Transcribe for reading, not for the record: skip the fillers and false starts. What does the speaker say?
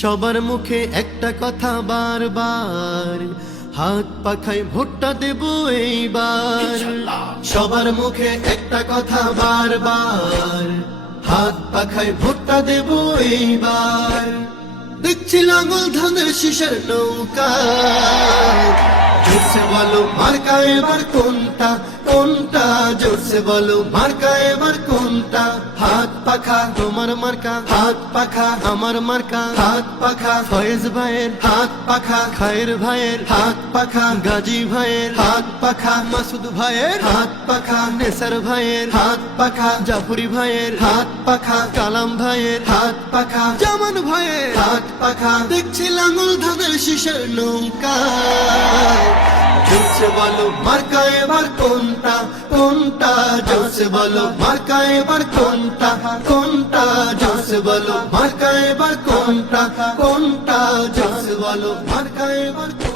সবার মুখে একটা কথা বারবার, হাত পাখায় ভোটটা দেব এইবার। সবার মুখে একটা কথা বারবার, হাত পাখায় ভোটটা দেব এইবার। দেখছি লাঙল ধানের শীষের নৌকা, জোরসে বলো মার্কা এবার কোনটা কোনটা, জোরসে বলো মার্কা এবার কোনটা। হাত পাখা তোমার মার্কা, হাত পাখা আমার মার্কা, হাত পাখা ফয়েজ ভাইয়ের, হাত পাখা খায়ের ভাইয়ের, হাত পাখা গাজী ভাইয়ের, হাত পাখা মাসুদ ভাইয়ের, হাত পাখা নেসার ভাইয়ের, হাত পাখা জাফরি ভাইয়ের, হাত পাখা কালাম ভাইয়ের, হাত পাখা জামান ভাইয়ের, হাত পাখা। দেখছি লাঙল ধানের শীষের নৌকা, জোরসে বলো মার্কা এবার কোনটা কোনটা, জোরসে বলো মার্কা এবার কোনটা কোনটা, জোরসে বলো মার্কা এবার কোনটা কোনটা, জোরসে বলো মার্কা এবার কোনটা।